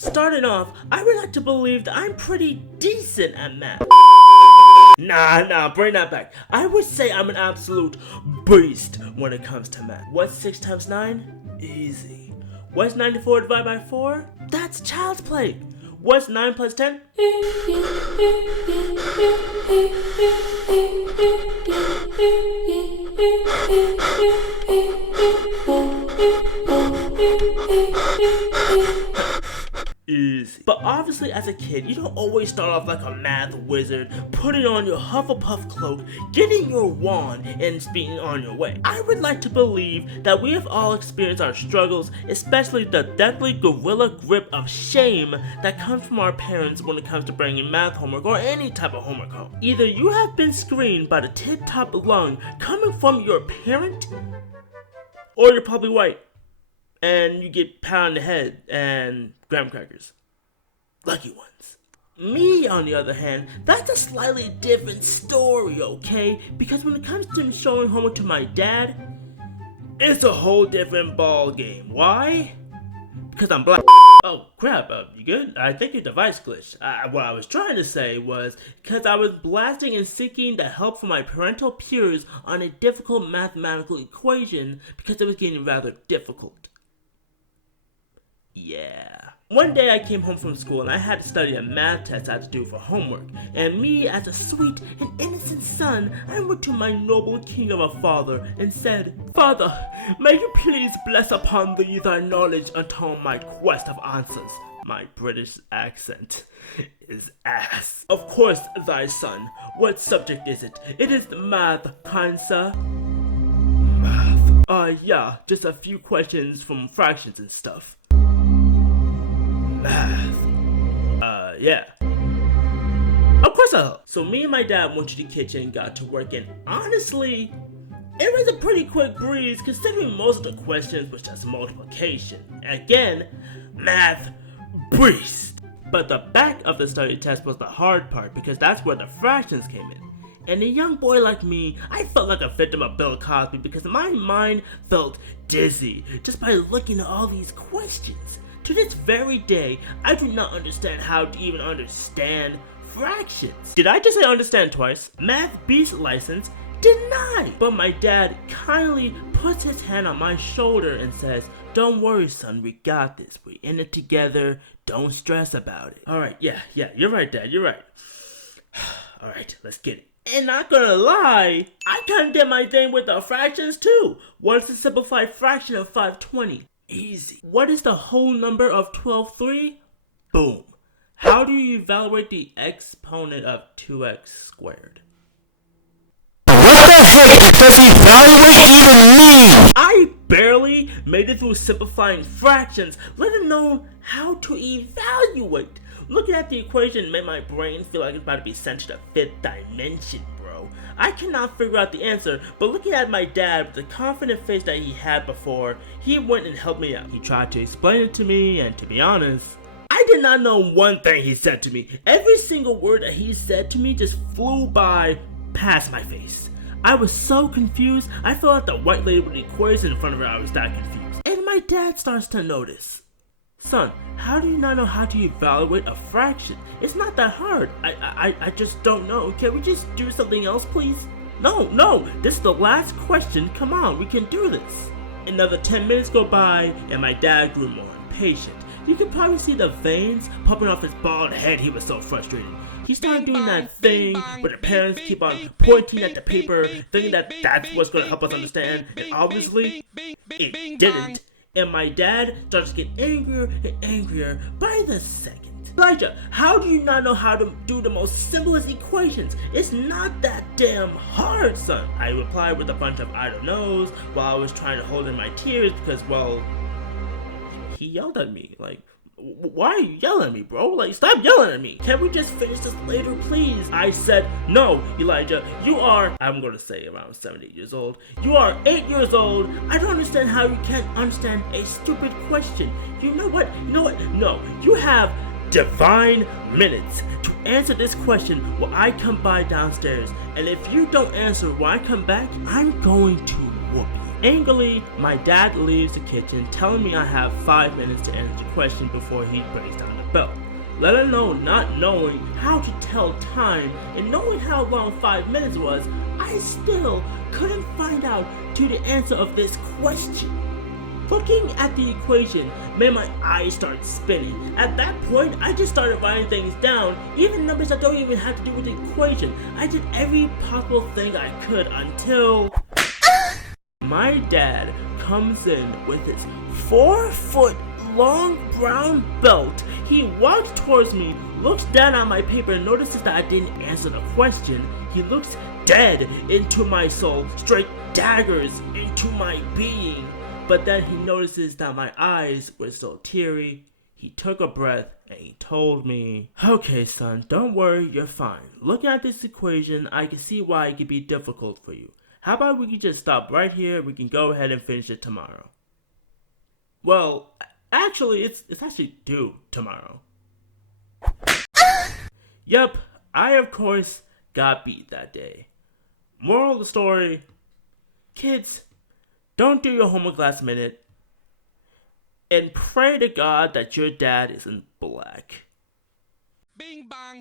Starting off, I would like to believe that I'm pretty decent at math. Nah, bring that back. I would say I'm an absolute beast when it comes to math. What's 6 times 9? Easy. What's 94 divided by 4? That's child's play. What's 9 plus 10? Easy. But obviously as a kid, you don't always start off like a math wizard, putting on your Hufflepuff cloak, getting your wand, and being on your way. I would like to believe that we have all experienced our struggles, especially the deathly gorilla grip of shame that comes from our parents when it comes to bringing math homework or any type of homework home. Either you have been screened by the tip-top lung coming from your parent, or you're probably white and you get pat on the head and graham crackers. Lucky ones. Me, on the other hand, that's a slightly different story, okay? Because when it comes to showing homework to my dad, it's a whole different ball game. Why? Because I'm black. Oh crap, you good? I think your device glitched. What I was trying to say was, because I was blasting and seeking the help from my parental peers on a difficult mathematical equation because it was getting rather difficult. Yeah. One day I came home from school and I had to study a math test I had to do for homework. And me, as a sweet and innocent son, I went to my noble king of a father and said, "Father, may you please bless upon thee thy knowledge until my quest of answers." My British accent is ass. "Of course, thy son. What subject is it?" "It is math, kind sir." Math? Yeah, just a few questions from fractions and stuff. Math. Yeah. Of course I helped. So me and my dad went to the kitchen and got to work, and honestly, it was a pretty quick breeze considering most of the questions was just multiplication. Again, math beast. But the back of the study test was the hard part because that's where the fractions came in. And a young boy like me, I felt like a victim of Bill Cosby because my mind felt dizzy just by looking at all these questions. To this very day, I do not understand how to even understand fractions. Did I just say understand twice? Math beast license denied. But my dad kindly puts his hand on my shoulder and says, "Don't worry, son, we got this. We're in it together. Don't stress about it." Alright, yeah, you're right, Dad, you're right. Alright, let's get it. And not gonna lie, I kinda did my thing with the fractions too. What is the simplified fraction of 520? Easy. What is the whole number of 12/3? Boom. How do you evaluate the exponent of 2x squared? What the frick does evaluate even mean? I barely made it through simplifying fractions, let alone how to evaluate. Looking at the equation made my brain feel like it's about to be sent to the 5th dimension, bro. I cannot figure out the answer, but looking at my dad with the confident face that he had before, he went and helped me out. He tried to explain it to me, and to be honest, I did not know one thing he said to me. Every single word that he said to me just flew by past my face. I was so confused, I felt like the white lady with the equation in front of her. I was that confused. And my dad starts to notice. "Son, how do you not know how to evaluate a fraction? It's not that hard. I just don't know. Can we just do something else, please?" No, this is the last question. Come on, we can do this. Another 10 minutes go by, and my dad grew more impatient. You can probably see the veins popping off his bald head. He was so frustrated. He started doing that thing where the parents keep on pointing at the paper, thinking that that's what's going to help us understand, and obviously, it didn't. And my dad starts to get angrier and angrier by the second. "Elijah, how do you not know how to do the most simplest equations? It's not that damn hard, son." I replied with a bunch of I don't knows while I was trying to hold in my tears because, well, he yelled at me. Like, why are you yelling at me, bro? Like, stop yelling at me. Can we just finish this later, please? I said, "No, Elijah, you are," I'm gonna say around 7, 8 years old. "You are 8 years old. I don't understand how you can't understand a stupid question. You know what? No, you have divine minutes to answer this question while I come by downstairs. And if you don't answer when I come back, I'm going to whoop you." Angrily, my dad leaves the kitchen, telling me I have 5 minutes to answer the question before he breaks down the bell. Let alone not knowing how to tell time and knowing how long 5 minutes was, I still couldn't find out to the answer of this question. Looking at the equation made my eyes start spinning. At that point, I just started writing things down, even numbers that don't even have to do with the equation. I did every possible thing I could until my dad comes in with his 4-foot long brown belt. He walks towards me, looks down at my paper, and notices that I didn't answer the question. He looks dead into my soul, straight daggers into my being. But then he notices that my eyes were still teary. He took a breath and he told me, "Okay, son, don't worry, you're fine. Looking at this equation, I can see why it could be difficult for you. How about we can just stop right here, we can go ahead and finish it tomorrow." Well, actually, it's actually due tomorrow. Yep, I of course got beat that day. Moral of the story, kids, don't do your homework last minute, and pray to God that your dad isn't black. Bing bang.